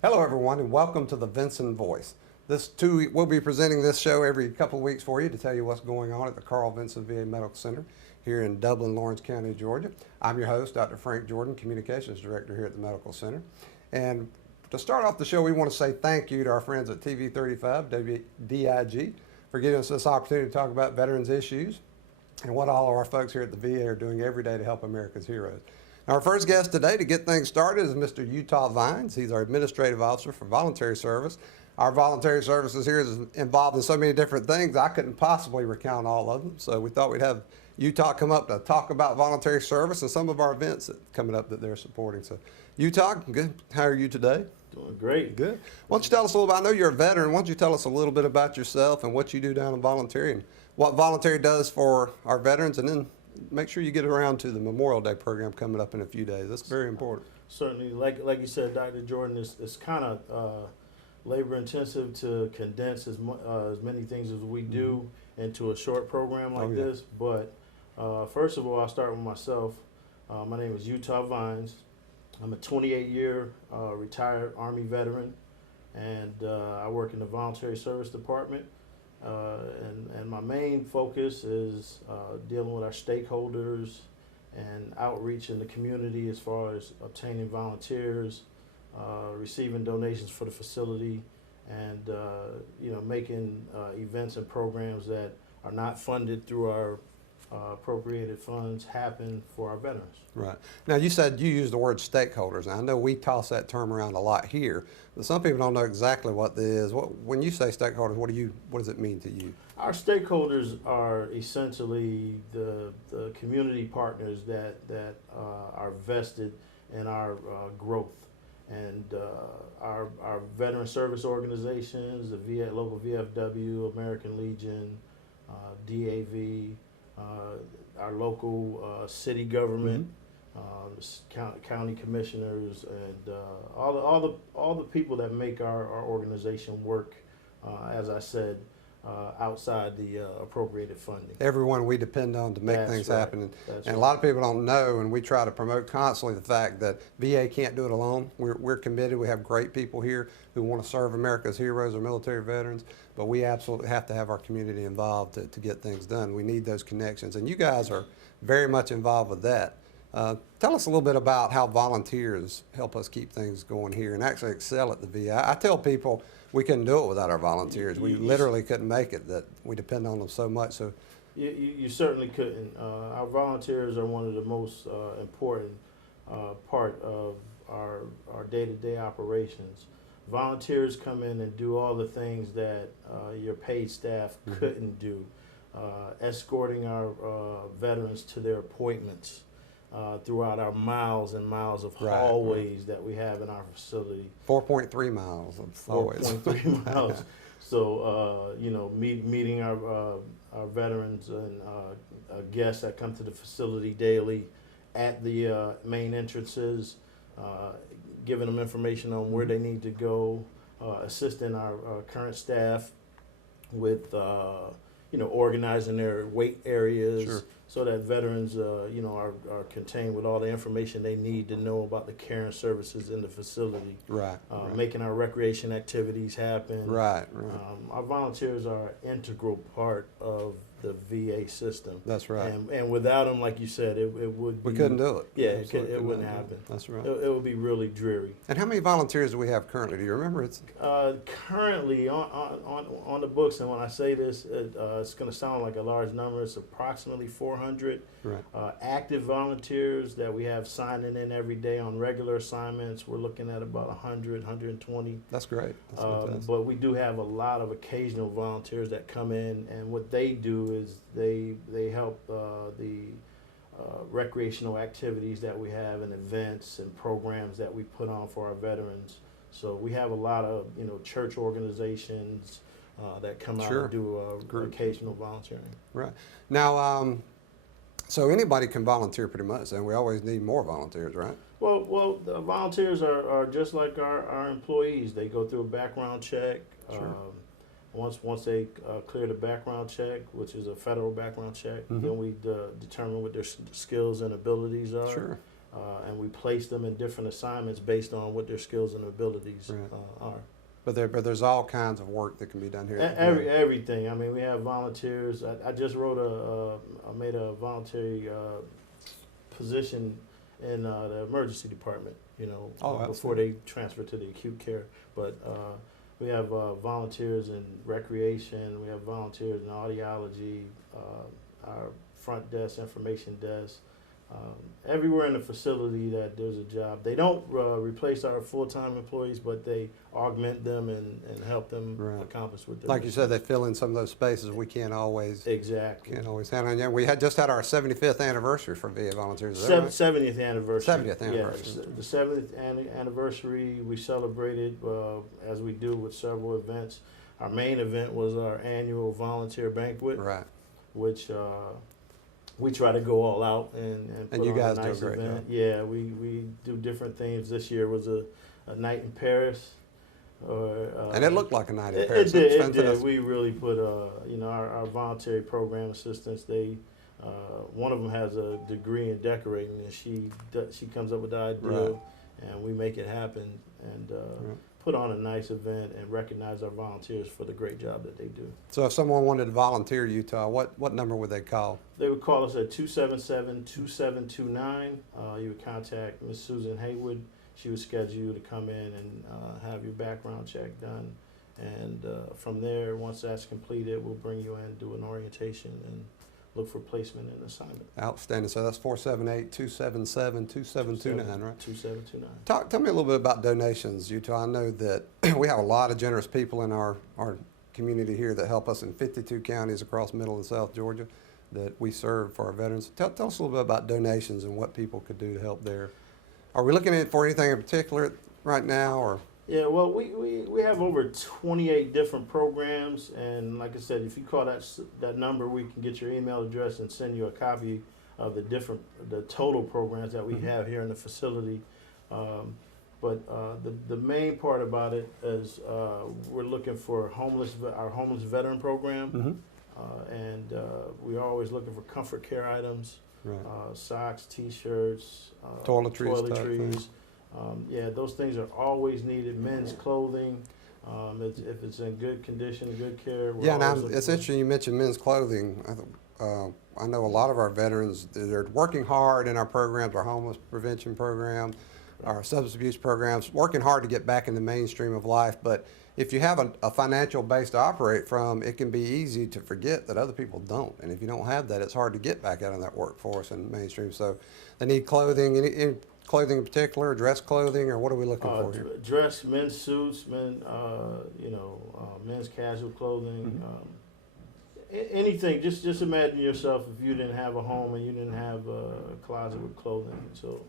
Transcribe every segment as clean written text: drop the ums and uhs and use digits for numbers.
Hello, everyone, and welcome to the Vinson Voice. We'll be presenting this show every couple of weeks for you to tell you what's going on at the Carl Vinson VA Medical Center here in Dublin, Lawrence County, Georgia. I'm your host, Dr. Frank Jordan, Communications Director here at the Medical Center. And to start off the show, we want to say thank you to our friends at TV35, WDIG, for giving us this opportunity to talk about veterans issues and what all of our folks here at the VA are doing every day to help America's heroes. Our first guest today to get things started is Mr. Utah Vines. He's our Administrative Officer for Voluntary Service. Our voluntary services here is involved in so many different things, I couldn't possibly recount all of them. So we thought we'd have Utah come up to talk about voluntary service and some of our events coming up that they're supporting. So Utah, good. How are you today? Doing great. Good. Why don't you tell us a little bit, I know you're a veteran, why don't you tell us a little bit about yourself and what you do down in voluntary and what voluntary does for our veterans, and then make sure you get around to the Memorial Day program coming up in a few days. That's very important. Certainly, like you said, Dr. Jordan, it's kind of labor intensive to condense as many things as we do into a short program like this. But first of all, I'll start with myself. My name is Utah Vines. I'm a 28-year retired Army veteran, and I work in the Voluntary Service Department. And my main focus is dealing with our stakeholders and outreach in the community as far as obtaining volunteers, receiving donations for the facility, and making events and programs that are not funded through our appropriated funds happen for our veterans. Right. Now, you said you used the word stakeholders. Now, I know we toss that term around a lot here, but some people don't know exactly what that is. When you say stakeholders, what does it mean to you? Our stakeholders are essentially the community partners that are vested in our growth. And our veteran service organizations, the VA, local VFW, American Legion, DAV, our local city government, county commissioners, and all the people that make our organization work, as I said, outside the appropriated funding. Everyone we depend on to make things happen. And a lot of people don't know, and we try to promote constantly the fact that VA can't do it alone. We're committed. We have great people here who want to serve America's heroes or military veterans, but we absolutely have to have our community involved to get things done. We need those connections, and you guys are very much involved with that. Tell us a little bit about how volunteers help us keep things going here and actually excel at the VA. I tell people we couldn't do it without our volunteers. We literally couldn't make it, that we depend on them so much. So you certainly couldn't. Our volunteers are one of the most important part of our day-to-day operations. Volunteers come in and do all the things that your paid staff couldn't do, escorting our veterans to their appointments throughout our miles and miles of hallways that we have in our facility. 4.3 miles of hallways. 4.3 miles. So, meeting our veterans and guests that come to the facility daily at the main entrances, giving them information on where they need to go, assisting our current staff with, organizing their wait areas so that veterans, are contained with all the information they need to know about the care and services in the facility. Making our recreation activities happen. Our volunteers are an integral part of the VA system. That's right. And without them, like you said, it would be... We couldn't do it. Yeah, it wouldn't happen. That's right. It would be really dreary. And how many volunteers do we have currently? Do you remember? Currently on the books, and when I say this, it's going to sound like a large number. It's approximately 400 active volunteers that we have signing in every day on regular assignments. We're looking at about 100, 120. That's great. That's but we do have a lot of occasional volunteers that come in, and what they do is they help the recreational activities that we have and events and programs that we put on for our veterans. So we have a lot of church organizations that come out and do occasional volunteering. Right. Now, so anybody can volunteer pretty much, and we always need more volunteers, right? Well, the volunteers are just like our employees. They go through a background check. Once they clear the background check, which is a federal background check, then we determine what their skills and abilities are. and we place them in different assignments based on what their skills and abilities are. But there's all kinds of work that can be done here. Everything. I mean, we have volunteers. I just I made a voluntary position in the emergency department, before they transfer to the acute care. But we have volunteers in recreation. We have volunteers in audiology, our front desk, information desk. Everywhere in the facility that there's a job. They don't replace our full-time employees, but they augment them and help them accomplish what they're like you said, they fill in some of those spaces we can't always handle. Yeah, we just had our 75th anniversary for VA volunteers. 70th anniversary. 70th anniversary. Yeah, the 70th anniversary we celebrated as we do with several events. Our main event was our annual volunteer banquet, which we try to go all out and put you on guys a nice do a great event. job. Yeah, we do different themes. This year was a night in Paris. And it looked like a night in It Paris. did. We really put, our voluntary program assistants. One of them has a degree in decorating, and she comes up with the idea, and we make it happen and put on a nice event and recognize our volunteers for the great job that they do. So if someone wanted to volunteer Utah, what number would they call? They would call us at 277-2729. You would contact Ms. Susan Haywood. She would schedule you to come in and have your background check done. And from there, once that's completed, we'll bring you in, do an orientation, and look for placement and assignment. Outstanding. So that's 478-277-2729, right? 2729. Tell me a little bit about donations, Utah. I know that we have a lot of generous people in our community here that help us in 52 counties across Middle and South Georgia that we serve for our veterans. Tell us a little bit about donations and what people could do to help there. Are we looking for anything in particular right now, or? Yeah, well, we have over 28 different programs, and like I said, if you call that number, we can get your email address and send you a copy of the total programs that we have here in the facility. But the main part about it is we're looking for our homeless veteran program, and we're always looking for comfort care items, socks, T-shirts, toiletries. Those things are always needed. Men's clothing, if it's in good condition, good care. It's interesting you mentioned men's clothing. I know a lot of our veterans, they're working hard in our programs, our homeless prevention program, our substance abuse programs, working hard to get back in the mainstream of life. But if you have a financial base to operate from, it can be easy to forget that other people don't. And if you don't have that, it's hard to get back out in that workforce and mainstream. So they need clothing. Any clothing in particular, dress clothing, or what are we looking for here? Dress, men's suits, men's casual clothing. Anything. Just imagine yourself if you didn't have a home and you didn't have a closet with clothing. So,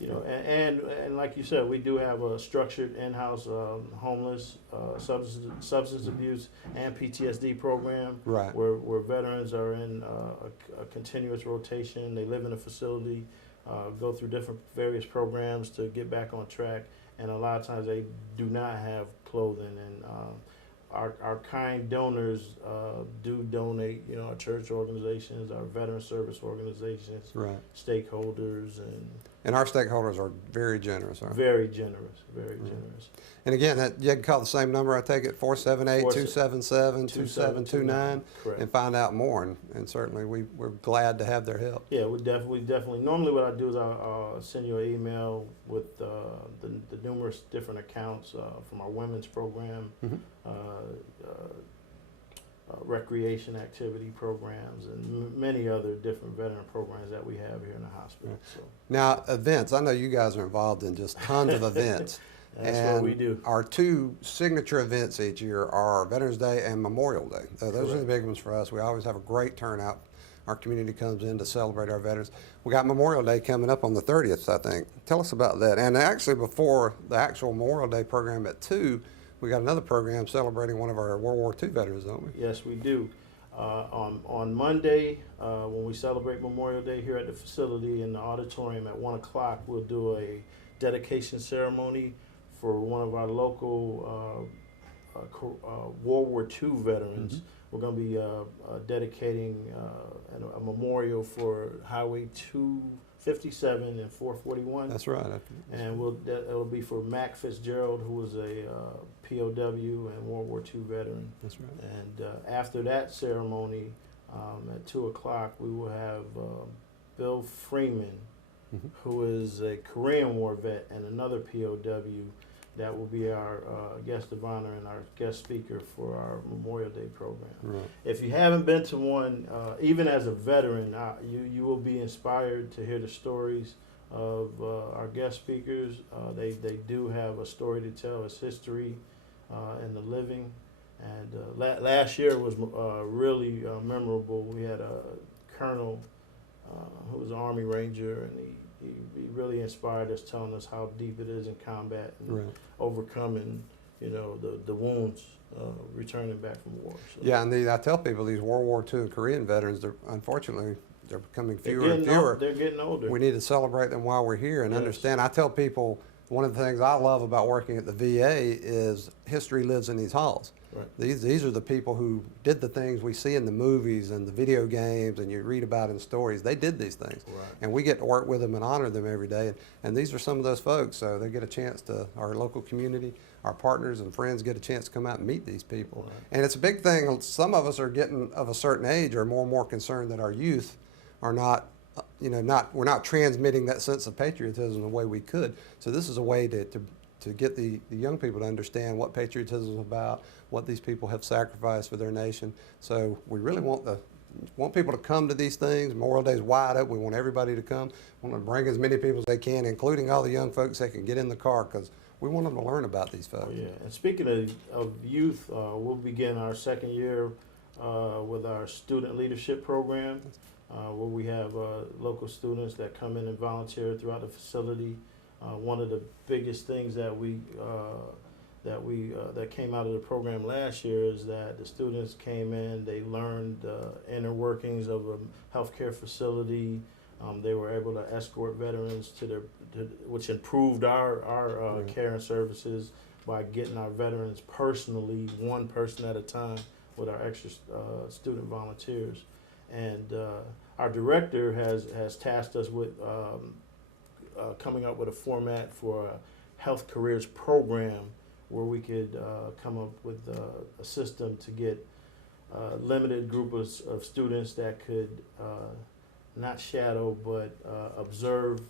and like you said, we do have a structured in-house homeless, substance abuse, and PTSD program, where veterans are in a continuous rotation. They live in a facility, go through various programs to get back on track, and a lot of times they do not have clothing. And our kind donors do donate, our church organizations, our veteran service organizations, stakeholders, and our stakeholders are very generous, aren't they? Very generous, very generous. And again, you can call the same number, I take it, 478-277-2729, and find out more. And certainly we're glad to have their help. Yeah, we definitely. Normally what I do is I'll send you an email with the numerous different accounts from our women's program, recreation activity programs, and many other different veteran programs that we have here in the hospital. So. Now, events. I know you guys are involved in just tons of events. That's what we do. Our two signature events each year are Veterans Day and Memorial Day. Those are the big ones for us. We always have a great turnout. Our community comes in to celebrate our veterans. We got Memorial Day coming up on the 30th, I think. Tell us about that. And actually, before the actual Memorial Day program at 2, we got another program celebrating one of our World War II veterans, don't we? Yes, we do. On Monday, when we celebrate Memorial Day here at the facility in the auditorium at 1 o'clock, we'll do a dedication ceremony for one of our local World War II veterans. We're going to be dedicating a memorial for Highway 2 57 and 441. That's right. And it'll be for Mac Fitzgerald, who was a POW and World War II veteran. That's right. And after that ceremony, at 2 o'clock, we will have Bill Freeman, who is a Korean War vet and another POW. That will be our guest of honor and our guest speaker for our Memorial Day program. Right. If you haven't been to one, even as a veteran, you will be inspired to hear the stories of our guest speakers. They do have a story to tell. It's history and the living. And last year was really memorable. We had a colonel who was an Army Ranger, and he really inspired us, telling us how deep it is in combat and overcoming, the wounds, returning back from war. So. Yeah, and I tell people these World War II and Korean veterans, unfortunately, they're becoming fewer and fewer. They're getting older. We need to celebrate them while we're here and understand. I tell people one of the things I love about working at the VA is history lives in these halls. Right. These are the people who did the things we see in the movies and the video games and you read about in stories. They did these things. Right. And we get to work with them and honor them every day. And these are some of those folks. So they get a chance to, our local community, our partners and friends get a chance to come out and meet these people. Right. And it's a big thing. Some of us are getting of a certain age are more and more concerned that our youth are not, we're not transmitting that sense of patriotism the way we could. So this is a way to get the young people to understand what patriotism is about, what these people have sacrificed for their nation. So we really want people to come to these things. Memorial Day is wide open. We want everybody to come. We want to bring as many people as they can, including all the young folks that can get in the car, because we want them to learn about these folks. Oh, yeah. And speaking of youth, we'll begin our second year with our student leadership program, where we have local students that come in and volunteer throughout the facility. One of the biggest things that came out of the program last year is that the students came in, they learned the inner workings of a healthcare facility. They were able to escort veterans which improved our care and services by getting our veterans personally, one person at a time, with our extra student volunteers. And our director has tasked us with coming up with a format for a health careers program where we could come up with a system to get a limited group of students that could not shadow but observe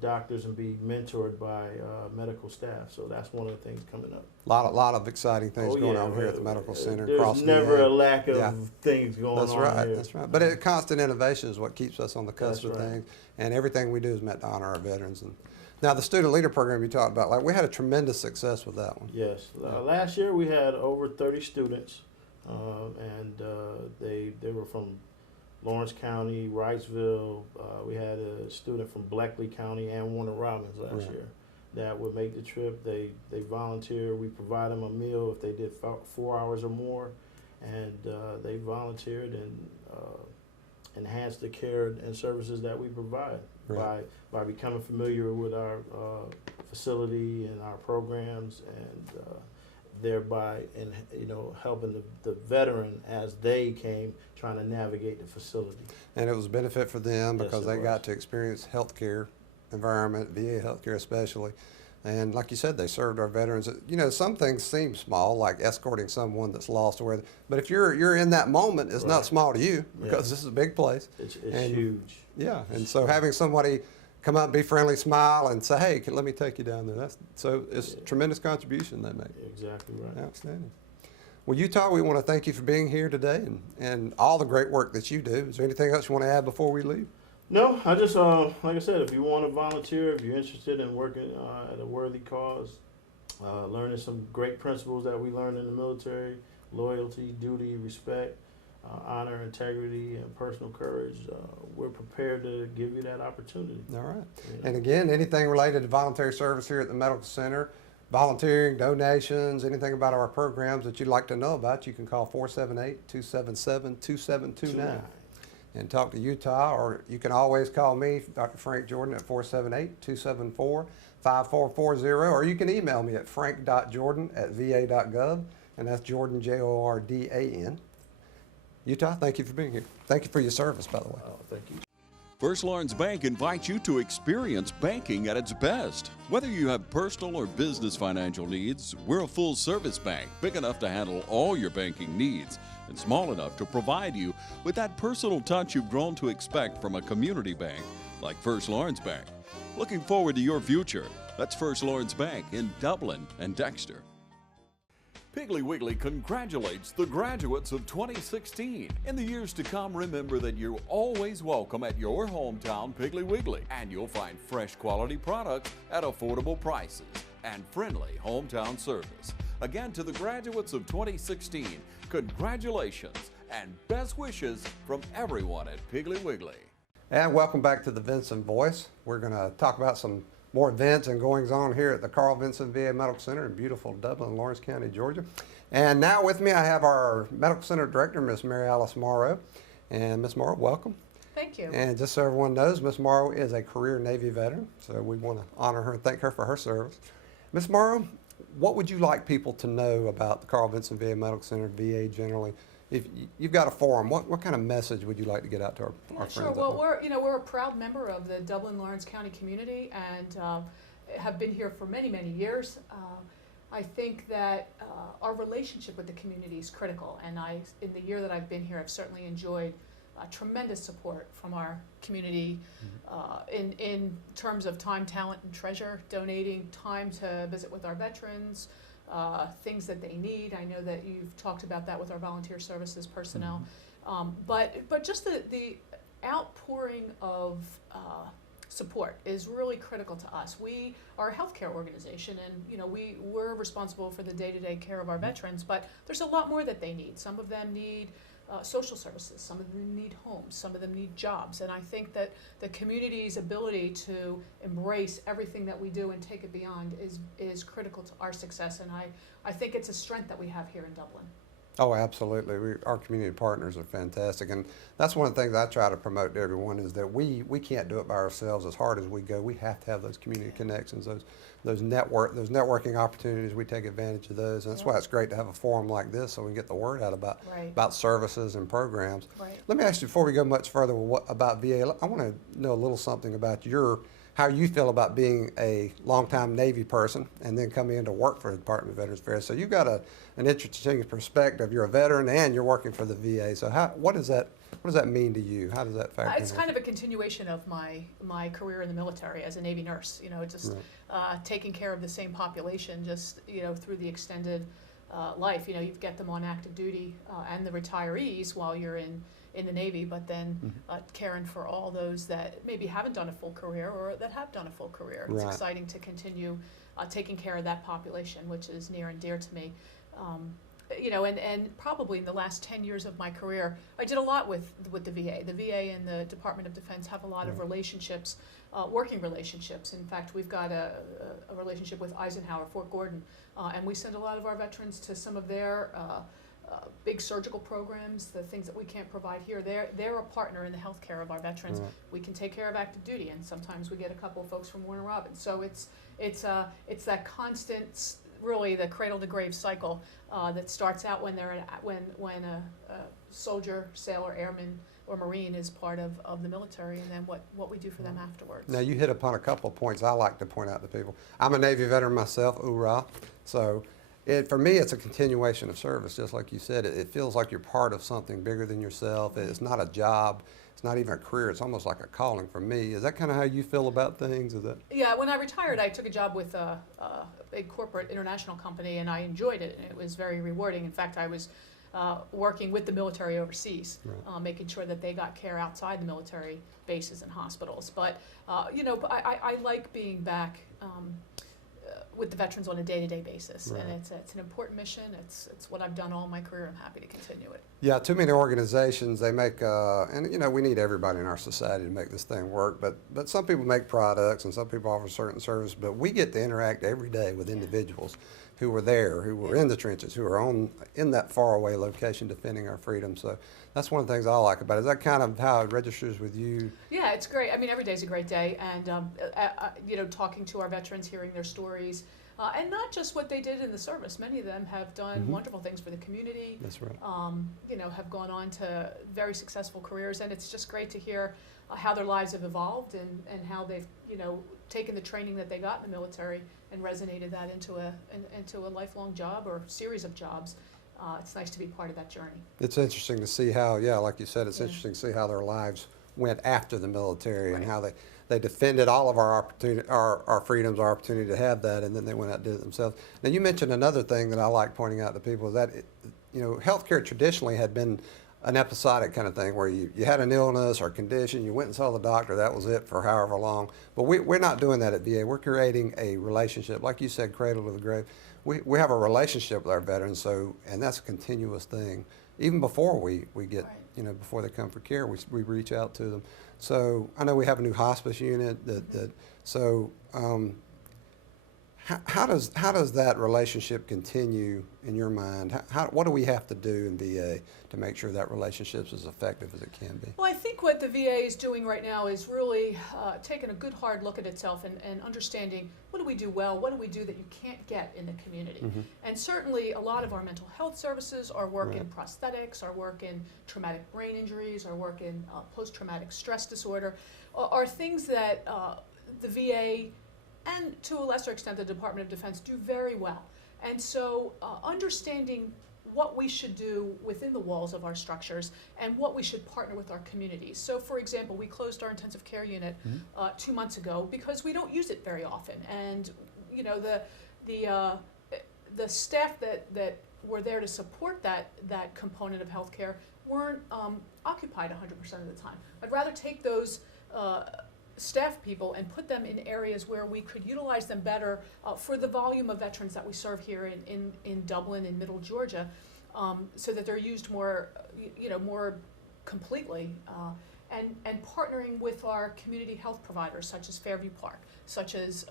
doctors and be mentored by medical staff. So that's one of the things coming up. A lot of exciting things going on here at the medical center. There's never a lack of things going on here. That's right. But constant innovation is what keeps us on the cusp of things, and everything we do is meant to honor our veterans. And now the student leader program you talked about, we had a tremendous success with that one. Yes. Last year we had over 30 students, and they were from Lawrence County, Wrightsville. We had a student from Bleckley County and Warner Robins last year that would make the trip. They volunteer. We provide them a meal if they did 4 hours or more, and they volunteered and enhanced the care and services that we provide by becoming familiar with our facility and our programs, and thereby helping the veteran as they came trying to navigate the facility. And it was a benefit for them because they got to experience healthcare environment, VA healthcare especially. And like you said, they served our veterans. Some things seem small, like escorting someone that's lost or whatever. But if you're in that moment, it's not small to you because this is a big place. It's huge. Yeah, and so having somebody come up and be friendly, smile, and say, hey, let me take you down there. It's a tremendous contribution they make. Exactly right. Outstanding. Well, Utah, we want to thank you for being here today and all the great work that you do. Is there anything else you want to add before we leave? No, I just, like I said, if you want to volunteer, if you're interested in working at a worthy cause, learning some great principles that we learned in the military, loyalty, duty, respect, honor, integrity, and personal courage, we're prepared to give you that opportunity. All right. And again, anything related to voluntary service here at the Medical Center, volunteering, donations, anything about our programs that you'd like to know about, you can call 478-277-2729 and talk to Utah, or you can always call me, Dr. Frank Jordan, at 478-274-5440, or you can email me at frank.jordan@va.gov, and that's Jordan, Jordan. Utah, thank you for being here. Thank you for your service, by the way. Oh, thank you. First Lawrence Bank invites you to experience banking at its best. Whether you have personal or business financial needs, we're a full-service bank, big enough to handle all your banking needs and small enough to provide you with that personal touch you've grown to expect from a community bank like First Lawrence Bank. Looking forward to your future. That's First Lawrence Bank in Dublin and Dexter. Piggly Wiggly congratulates the graduates of 2016. In the years to come, remember that you're always welcome at your hometown Piggly Wiggly, and you'll find fresh quality products at affordable prices and friendly hometown service. Again, to the graduates of 2016, congratulations and best wishes from everyone at Piggly Wiggly. And welcome back to the Vinson Voice. We're going to talk about some more events and goings on here at the Carl Vinson VA Medical Center in beautiful Dublin, Lawrence County, Georgia. And now with me I have our Medical Center Director, Ms. Mary Alice Morrow. And Ms. Morrow, welcome. Thank you. And just so everyone knows, Ms. Morrow is a career Navy veteran, so we want to honor her and thank her for her service. Ms. Morrow, what would you like people to know about the Carl Vinson VA Medical Center, VA generally? If you've got a forum, what kind of message would you like to get out to our friends? Sure. Well, we're a proud member of the Dublin Lawrence County community and have been here for many, many years. I think that our relationship with the community is critical, and in the year that I've been here, I've certainly enjoyed tremendous support from our community in terms of time, talent, and treasure, donating time to visit with our veterans, things that they need. I know that you've talked about that with our volunteer services personnel, but just the outpouring of support is really critical to us. We are a healthcare organization, and we're responsible for the day-to-day care of our veterans, but there's a lot more that they need. Some of them need social services, some of them need homes, some of them need jobs, and I think that the community's ability to embrace everything that we do and take it beyond is critical to our success, and I think it's a strength that we have here in Dublin. Oh, absolutely. Our community partners are fantastic, and that's one of the things I try to promote to everyone is that we can't do it by ourselves as hard as we go. We have to have those community connections, those networking opportunities. We take advantage of those, and that's why it's great to have a forum like this so we can get the word out about services and programs. Right. Let me ask you, before we go much further about VA, I want to know a little something about how you feel about being a longtime Navy person and then coming into work for the Department of Veterans Affairs. So you've got an interesting perspective. You're a veteran and you're working for the VA. So what does that mean to you? How does that factor in? It's kind of a continuation of my career in the military as a Navy nurse. Taking care of the same population, through the extended life. You get them on active duty and the retirees while you're in the Navy, but then caring for all those that maybe haven't done a full career or that have done a full career. It's exciting to continue taking care of that population, which is near and dear to me. And probably in the last 10 years of my career, I did a lot with the VA. The VA and the Department of Defense have a lot of relationships, working relationships. In fact, we've got a relationship with Eisenhower, Fort Gordon, and we send a lot of our veterans to some of their big surgical programs, the things that we can't provide here. They're a partner in the health care of our veterans. We can take care of active duty, and sometimes we get a couple of folks from Warner Robins. So it's that constant, really the cradle to grave cycle that starts out when when a soldier, sailor, airman, or Marine is part of the military, and then what we do for them afterwards. Now you hit upon a couple of points I like to point out to people. I'm a Navy veteran myself, hoorah. So for me, it's a continuation of service, just like you said. It feels like you're part of something bigger than yourself. It's not a job. It's not even a career. It's almost like a calling for me. Is that kind of how you feel about things? Yeah, when I retired, I took a job with a big corporate international company, and I enjoyed it, and it was very rewarding. In fact, I was working with the military overseas, making sure that they got care outside the military bases and hospitals. But, I like being back with the veterans on a day-to-day basis, and it's an important mission. It's what I've done all my career. I'm happy to continue it. Yeah, too many organizations, they make, and we need everybody in our society to make this thing work, but some people make products and some people offer certain service, but we get to interact every day with individuals who were there, who were in the trenches, who are in that faraway location defending our freedom. So that's one of the things I like about it. Is that kind of how it registers with you? Yeah, it's great. I mean, every day's a great day, and talking to our veterans, hearing their stories, and not just what they did in the service. Many of them have done wonderful things for the community. That's right. Have gone on to very successful careers, and it's just great to hear how their lives have evolved and how they've, you know, taken the training that they got in the military and resonated that into a lifelong job or series of jobs. It's nice to be part of that journey. It's interesting to see how, yeah, like you said, it's interesting to see how their lives went after the military and how they defended all of our opportunity, our freedoms, our opportunity to have that, and then they went out and did it themselves. Now, you mentioned another thing that I like pointing out to people is that, you know, healthcare traditionally had been an episodic kind of thing where you had an illness or condition, you went and saw the doctor, that was it for however long. But we're not doing that at VA. We're creating a relationship, like you said, cradle to the grave. We have a relationship with our veterans, so, and that's a continuous thing. Even before we get, you know, before they come for care, we reach out to them. So I know we have a new hospice unit how does that relationship continue in your mind? What do we have to do in VA to make sure that relationship is as effective as it can be? Well, I think what the VA is doing right now is really taking a good hard look at itself and understanding what do we do well, what do we do that you can't get in the community. And certainly a lot of our mental health services, our work in prosthetics, our work in traumatic brain injuries, our work in post-traumatic stress disorder are things that the VA and to a lesser extent the Department of Defense do very well. And so understanding what we should do within the walls of our structures and what we should partner with our communities. So for example, we closed our intensive care unit 2 months ago because we don't use it very often. And you know, the staff that were there to support that component of healthcare weren't occupied 100% of the time. I'd rather take those staff people and put them in areas where we could utilize them better for the volume of veterans that we serve here in Dublin and Middle Georgia, so that they're used more, you know, more completely, and partnering with our community health providers such as Fairview Park, such as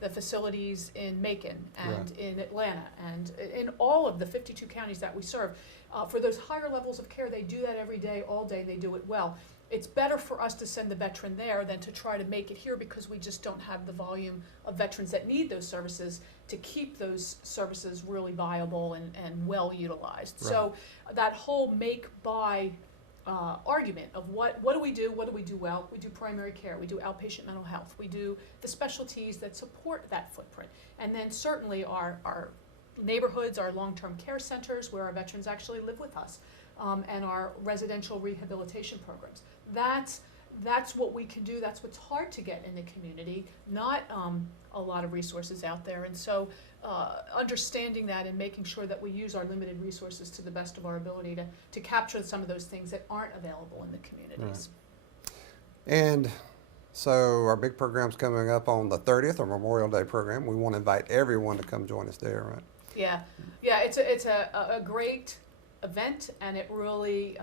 the facilities in Macon and in Atlanta and in all of the 52 counties that we serve. For those higher levels of care, they do that every day, all day, they do it well. It's better for us to send the veteran there than to try to make it here because we just don't have the volume of veterans that need those services to keep those services really viable and well utilized. So that whole make-buy argument of what do we do well? We do primary care, we do outpatient mental health, we do the specialties that support that footprint. And then certainly our neighborhoods, our long-term care centers where our veterans actually live with us, and our residential rehabilitation programs. That's what we can do. That's what's hard to get in the community, not a lot of resources out there. And so understanding that and making sure that we use our limited resources to the best of our ability to capture some of those things that aren't available in the communities. And so our big program's coming up on the 30th, our Memorial Day program. We want to invite everyone to come join us there, right? Yeah, it's a great event, and it really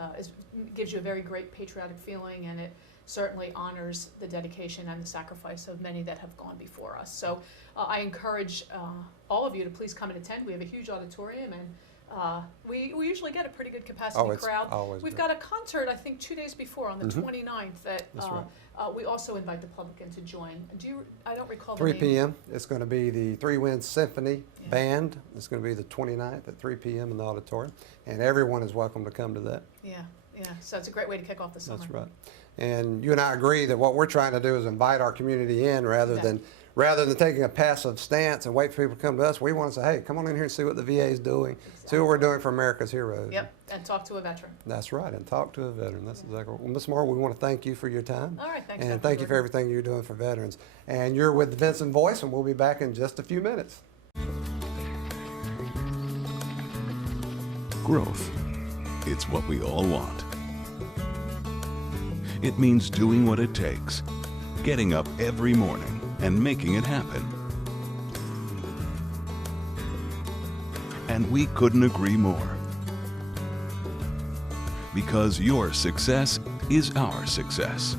gives you a very great patriotic feeling, and it certainly honors the dedication and the sacrifice of many that have gone before us. So I encourage all of you to please come and attend. We have a huge auditorium, and we usually get a pretty good capacity crowd. We've got a concert, I think, 2 days before on the 29th that we also invite the public in to join. I don't recall the name. 3 p.m. It's going to be the Three Winds Symphony Band. It's going to be the 29th at 3 p.m. in the auditorium, and everyone is welcome to come to that. Yeah. So it's a great way to kick off the summer. That's right. And you and I agree that what we're trying to do is invite our community in rather than taking a passive stance and wait for people to come to us. We want to say, hey, come on in here and see what the VA is doing, see what we're doing for America's heroes. Yep, and talk to a veteran. That's right, and talk to a veteran. That's exactly right. Well, Ms. Moore, we want to thank you for your time. All right, thanks. And thank you for everything you're doing for veterans. And you're with the Vinson Voice, and we'll be back in just a few minutes. Growth. It's what we all want. It means doing what it takes, getting up every morning and making it happen. And we couldn't agree more. Because your success is our success.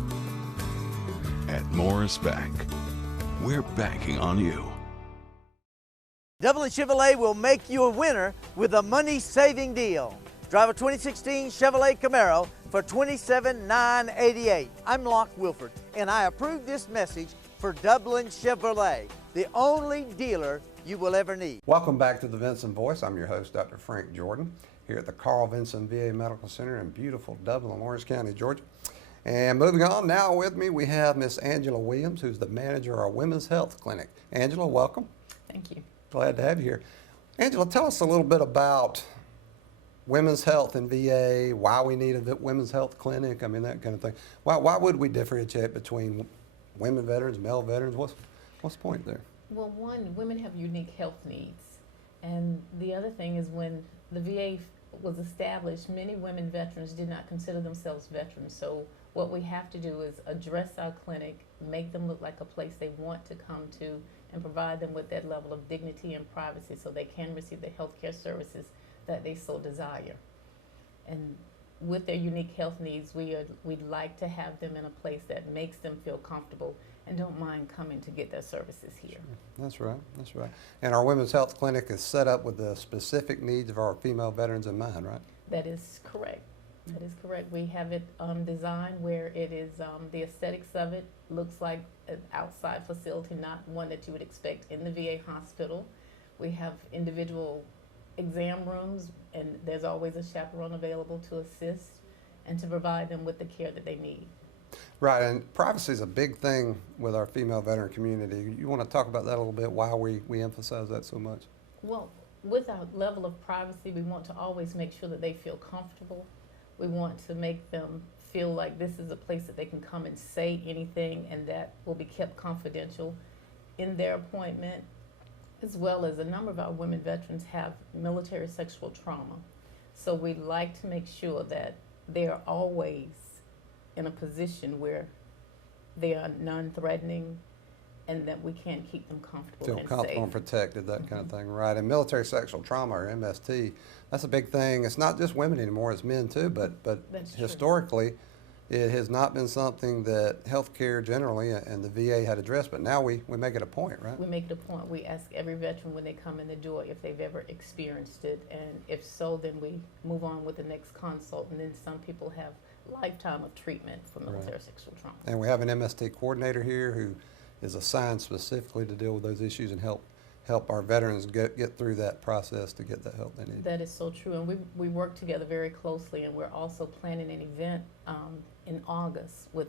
At Morris Bank, we're banking on you. Dublin Chevrolet will make you a winner with a money-saving deal. Drive a 2016 Chevrolet Camaro for $27,988. I'm Locke Wilford, and I approve this message for Dublin Chevrolet, the only dealer you will ever need. Welcome back to the Vinson Voice. I'm your host, Dr. Frank Jordan, here at the Carl Vinson VA Medical Center in beautiful Dublin, Lawrence County, Georgia. And moving on, now with me we have Miss Angela Williams, who's the manager of our Women's Health Clinic. Angela, welcome. Thank you. Glad to have you here. Angela, tell us a little bit about women's health in VA, why we need a women's health clinic, I mean, that kind of thing. Why would we differentiate between women veterans, male veterans? What's the point there? Well, one, women have unique health needs. And the other thing is when the VA was established, many women veterans did not consider themselves veterans. So what we have to do is address our clinic, make them look like a place they want to come to, and provide them with that level of dignity and privacy so they can receive the health care services that they so desire. And with their unique health needs, we'd like to have them in a place that makes them feel comfortable and don't mind coming to get their services here. That's right, that's right. And our Women's Health Clinic is set up with the specific needs of our female veterans in mind, right? That is correct. That is correct. We have it designed where it is, the aesthetics of it looks like an outside facility, not one that you would expect in the VA hospital. We have individual exam rooms, and there's always a chaperone available to assist and to provide them with the care that they need. Right, and privacy is a big thing with our female veteran community. You want to talk about that a little bit, why we emphasize that so much? Well, with our level of privacy, we want to always make sure that they feel comfortable. We want to make them feel like this is a place that they can come and say anything, and that will be kept confidential in their appointment, as well as a number of our women veterans have military sexual trauma. So we like to make sure that they are always in a position where they are non-threatening and that we can keep them comfortable Feel and comfortable safe. and protected, that kind of thing, right? And military sexual trauma, or MST, that's a big thing. It's not just women anymore, it's men too, but That's true. historically, it has not been something that healthcare generally and the VA had addressed, but now we make it a point, right? We make it a point. We ask every veteran when they come in the door if they've ever experienced it, and if so, then we move on with the next consult, and then some people have lifetime of treatment for military sexual trauma. And we have an MST coordinator here who is assigned specifically to deal with those issues and help our veterans get through that process to get the help they need. That is so true, and we work together very closely, and we're also planning an event in August with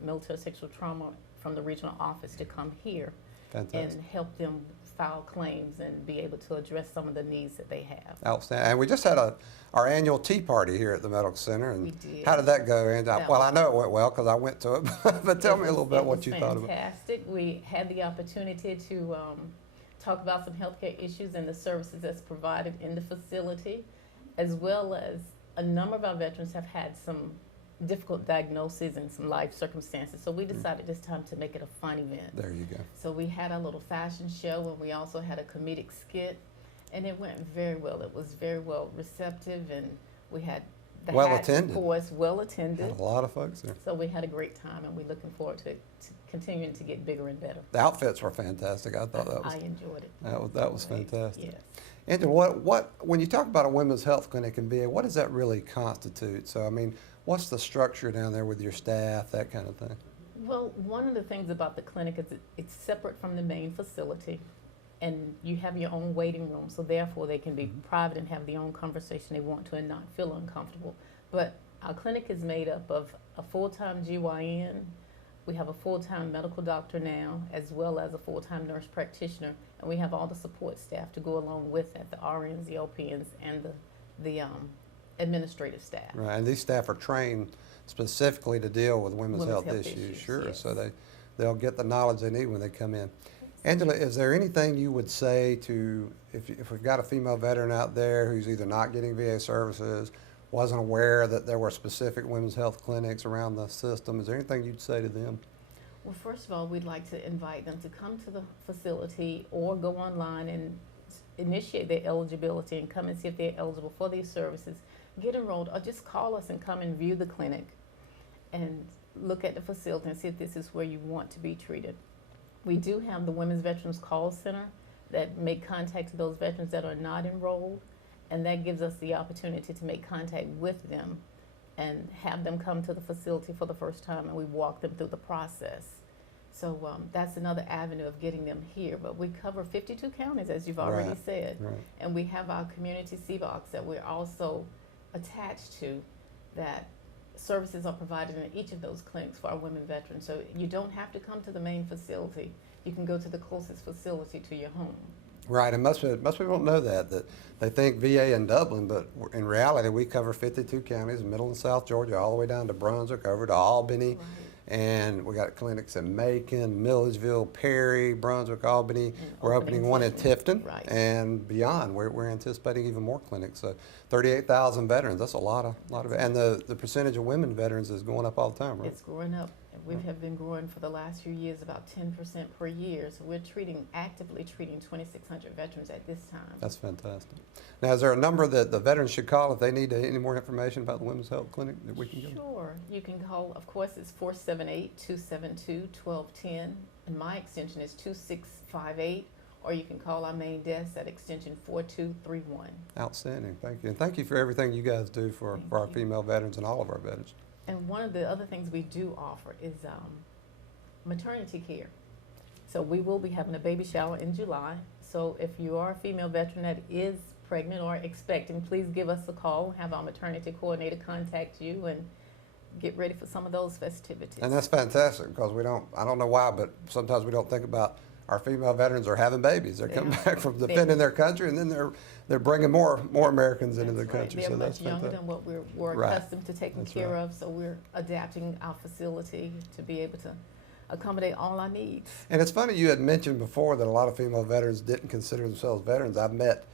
military sexual trauma from the regional office to come here Fantastic. and help them file claims and be able to address some of the needs that they have. Outstanding. And we just had our annual tea party here at the Medical Center. And We did. how did that go, Angie? That Well, was- I know it went well because I went to it, but tell me a little bit what you thought of it. It was fantastic. We had the opportunity to talk about some healthcare issues and the services that's provided in the facility, as well as a number of our veterans have had some difficult diagnoses and some life circumstances. So we decided this time to make it a fun event. There you go. So we had a little fashion show, and we also had a comedic skit, and it went very well. It was very well receptive, and we had the Well hats, of attended. course, well attended. Had a lot of folks there. So we had a great time, and we're looking forward to continuing to get bigger and better. The outfits were fantastic. I thought I enjoyed it. that was fantastic. Yes. Angela, when you talk about a women's health clinic in VA, what does that really constitute? So, I mean, what's the structure down there with your staff, that kind of thing? Well, one of the things about the clinic is it's separate from the main facility, and you have your own waiting room, so therefore they can be private and have their own conversation they want to and not feel uncomfortable. But our clinic is made up of a full-time GYN, we have a full-time medical doctor now, as well as a full-time nurse practitioner, and we have all the support staff to go along with that, the RNs, the LPNs, and the administrative staff. Right, and these staff are trained specifically to deal with women's health issues. Sure, yes. so they'll get the knowledge they need when they come in. Angela, is there anything you would say to, if we've got a female veteran out there who's either not getting VA services, wasn't aware that there were specific women's health clinics around the system, is there anything you'd say to them? Well, first of all, we'd like to invite them to come to the facility or go online and initiate their eligibility and come and see if they're eligible for these services, get enrolled, or just call us and come and view the clinic and look at the facility and see if this is where you want to be treated. We do have the Women's Veterans Call Center that make contact to those veterans that are not enrolled, and that gives us the opportunity to make contact with them and have them come to the facility for the first time, and we walk them through the process. So that's another avenue of getting them here. But we cover 52 counties, as you've already Right, said. right. And we have our community C-Box that we're also attached to that services are provided in each of those clinics for our women veterans. So you don't have to come to the main facility. You can go to the closest facility to your home. Right, and most people don't know that they think VA in Dublin, but in reality we cover 52 counties, Middle and South Georgia, all the way down to Brunswick, over to Albany, Right. and we got clinics in Macon, Milledgeville, Perry, Brunswick, Albany. We're opening opening one in Tifton, right. and beyond. We're anticipating even more clinics. So 38,000 veterans, that's a lot of, and the percentage of women veterans is going up all the time, right? It's growing up. We have been growing for the last few years about 10% per year. So we're actively treating 2,600 veterans at this time. That's fantastic. Now, is there a number that the veterans should call if they need any more information about the Women's Health Clinic that we can give them? Sure. You can call, of course, it's 478-272-1210, and my extension is 2658, or you can call our main desk at extension 4231. Outstanding, thank you. And thank you for everything you guys do for our female veterans and all of our veterans. And one of the other things we do offer is maternity care. So we will be having a baby shower in July. So if you are a female veteran that is pregnant or expecting, please give us a call, have our maternity coordinator contact you, and get ready for some of those festivities. And that's fantastic, because I don't know why, but sometimes we don't think about our female veterans are having babies. They're coming back from defending their country, and then they're bringing more Americans into the country. They're so much that's younger fantastic. than what we're Right. accustomed to taking That's care right. of, so we're adapting our facility to be able to accommodate all our needs. And it's funny, you had mentioned before that a lot of female veterans didn't consider themselves veterans. I've met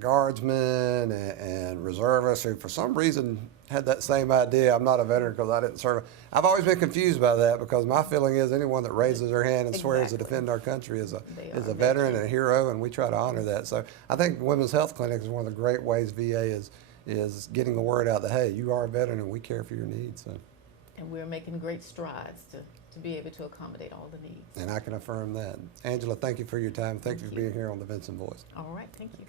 guardsmen and reservists who, for some reason, had that same idea. I'm not a veteran because I didn't serve. I've always been confused by that, because my feeling is anyone that raises their hand and swears to Exactly. defend our country is a They are veteran and a hero, and we try to honor that. So I think Women's Health Clinic is one of the great ways VA is getting the word out that, hey, you are a veteran and we care for your needs. So. And we're making great strides to be able to accommodate all the needs. And I can affirm that. Angela, thank you for your time. Thank you for being here on the Vinson Voice. All right, thank you.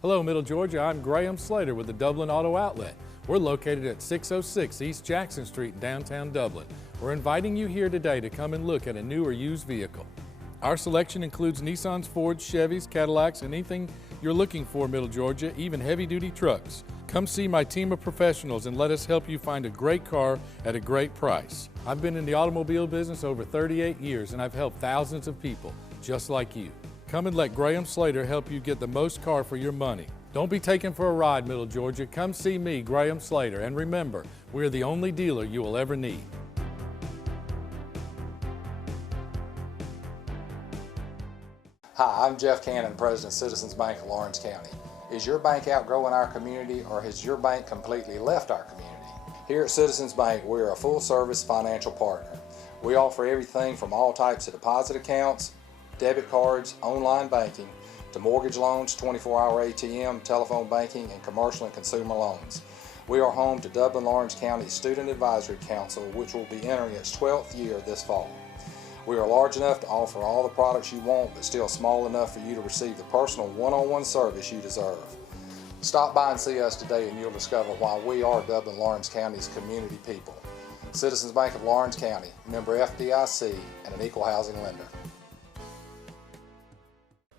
Hello, Middle Georgia. I'm Graham Slater with the Dublin Auto Outlet. We're located at 606 East Jackson Street in downtown Dublin. We're inviting you here today to come and look at a new or used vehicle. Our selection includes Nissans, Fords, Chevys, Cadillacs, and anything you're looking for, Middle Georgia, even heavy-duty trucks. Come see my team of professionals and let us help you find a great car at a great price. I've been in the automobile business over 38 years, and I've helped thousands of people just like you. Come and let Graham Slater help you get the most car for your money. Don't be taken for a ride, Middle Georgia. Come see me, Graham Slater, and remember, we're the only dealer you will ever need. Hi, I'm Jeff Cannon, President of Citizens Bank of Lawrence County. Is your bank outgrowing our community, or has your bank completely left our community? Here at Citizens Bank, we're a full-service financial partner. We offer everything from all types of deposit accounts, debit cards, online banking, to mortgage loans, 24-hour ATM, telephone banking, and commercial and consumer loans. We are home to Dublin Lawrence County Student Advisory Council, which will be entering its 12th year this fall. We are large enough to offer all the products you want, but still small enough for you to receive the personal one-on-one service you deserve. Stop by and see us today and you'll discover why we are Dublin Lawrence County's community people. Citizens Bank of Lawrence County, member FDIC, and an equal housing lender.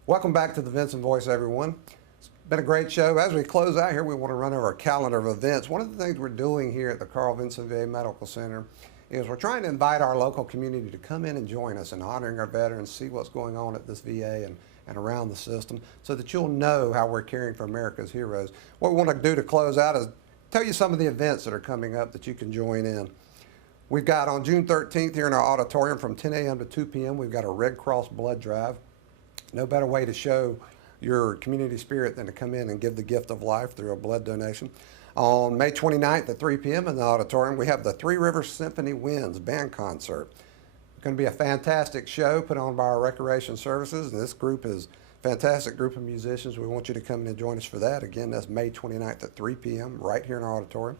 Welcome back to the Vinson Voice, everyone. It's been a great show. As we close out here, we want to run over our calendar of events. One of the things we're doing here at the Carl Vinson VA Medical Center is we're trying to invite our local community to come in and join us in honoring our veterans, see what's going on at this VA and around the system, so that you'll know how we're caring for America's heroes. What we want to do to close out is tell you some of the events that are coming up that you can join in. We've got on June 13th here in our auditorium from 10 a.m. to 2 p.m. we've got a Red Cross blood drive. No better way to show your community spirit than to come in and give the gift of life through a blood donation. On May 29th at 3 p.m. in the auditorium, we have the Three Rivers Symphony Winds Band Concert. It's going to be a fantastic show put on by our Recreation Services. And this group is a fantastic group of musicians. We want you to come in and join us for that. Again, that's May 29th at 3 p.m. right here in our auditorium.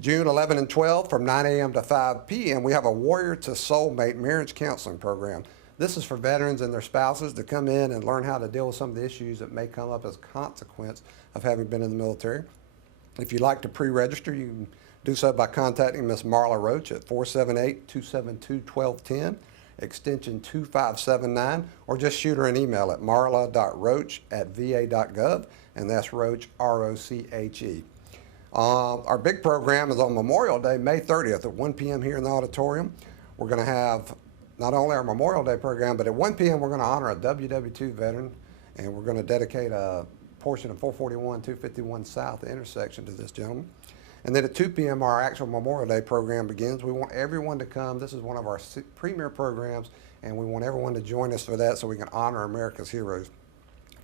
June 11 and 12 from 9 a.m. to 5 p.m. we have a Warrior to Soulmate marriage counseling program. This is for veterans and their spouses to come in and learn how to deal with some of the issues that may come up as a consequence of having been in the military. If you'd like to pre-register, you can do so by contacting Ms. Marla Roach at 478-272-1210, extension 2579, or just shoot her an email at marla.roach@va.gov, and that's Roach, R-O-C-H-E. Our big program is on Memorial Day, May 30th at 1 p.m. here in the auditorium. We're going to have not only our Memorial Day program, but at 1 p.m. we're going to honor a WW2 veteran, and we're going to dedicate a portion of 441, 251 South intersection to this gentleman. And then at 2 p.m. our actual Memorial Day program begins. We want everyone to come. This is one of our premier programs, and we want everyone to join us for that so we can honor America's heroes.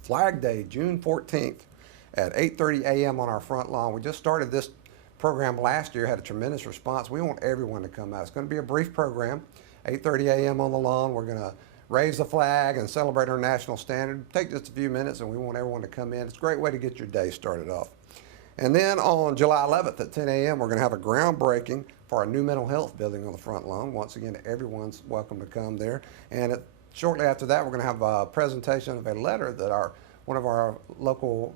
Flag Day, June 14th at 8:30 a.m. on our front lawn. We just started this program last year, had a tremendous response. We want everyone to come out. It's going to be a brief program, 8:30 a.m. on the lawn. We're going to raise the flag and celebrate our national standard. Take just a few minutes, and we want everyone to come in. It's a great way to get your day started off. And then on July 11th at 10 a.m., we're going to have a groundbreaking for our new mental health building on the front lawn. Once again, everyone's welcome to come there. And shortly after that, we're going to have a presentation of a letter that one of our local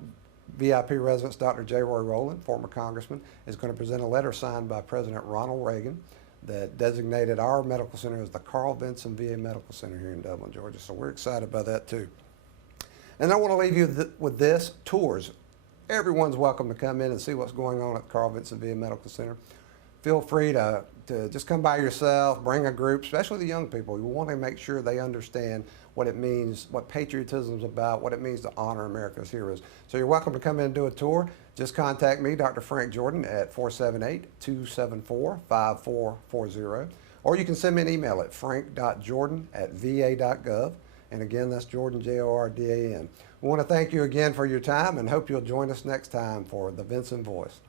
VIP residents, Dr. J. Roy Rowland, former congressman, is going to present a letter signed by President Ronald Reagan that designated our medical center as the Carl Vinson VA Medical Center here in Dublin, Georgia. So we're excited about that too. And I want to leave you with this, tours. Everyone's welcome to come in and see what's going on at the Carl Vinson VA Medical Center. Feel free to just come by yourself, bring a group, especially the young people. You want to make sure they understand what it means, what patriotism is about, what it means to honor America's heroes. So you're welcome to come in and do a tour. Just contact me, Dr. Frank Jordan, at 478-274-5440. Or you can send me an email at frank.jordan@va.gov. And again, that's Jordan, Jordan. We want to thank you again for your time and hope you'll join us next time for the Vinson Voice.